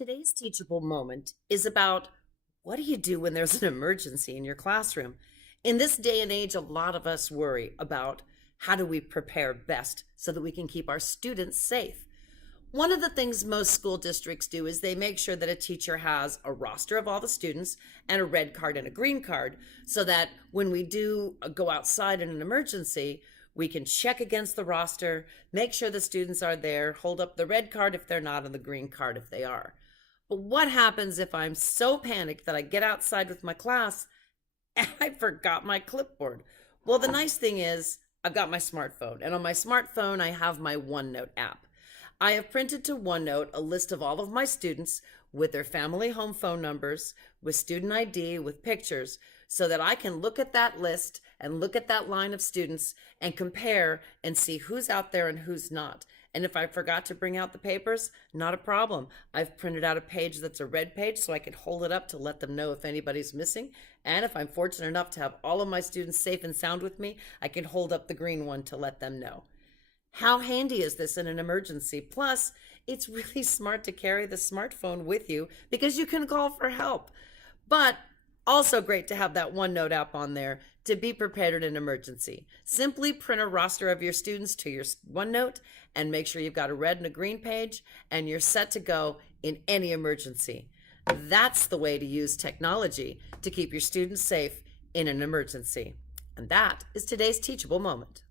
Today's teachable moment is about what do you do when there's an emergency in your classroom? In this day and age, a lot of us worry about how do we prepare best so that we can keep our students safe. One of the things most school districts do is they make sure that a teacher has a roster of all the students and a red card and a green card so that when we do go outside in an emergency, we can check against the roster, make sure the students are there, hold up the red card if they're not and the green card if they are. But what happens if I'm so panicked that I get outside with my class and I forgot my clipboard? Well, the nice thing is I've got my smartphone, and on my smartphone, I have my OneNote app. I have printed to OneNote a list of all of my students with their family home phone numbers, with student ID, with pictures, so that I can look at that list and look at that line of students and compare and see who's out there and who's not. And if I forgot to bring out the papers, not a problem. I've printed out a page that's a red page so I can hold it up to let them know if anybody's missing. And if I'm fortunate enough to have all of my students safe and sound with me, I can hold up the green one to let them know. How handy is this in an emergency? Plus, it's really smart to carry the smartphone with you because you can call for help. But also great to have that OneNote app on there to be prepared in an emergency. Simply print a roster of your students to your OneNote and make sure you've got a red and a green page and you're set to go in any emergency. That's the way to use technology to keep your students safe in an emergency. And that is today's teachable moment.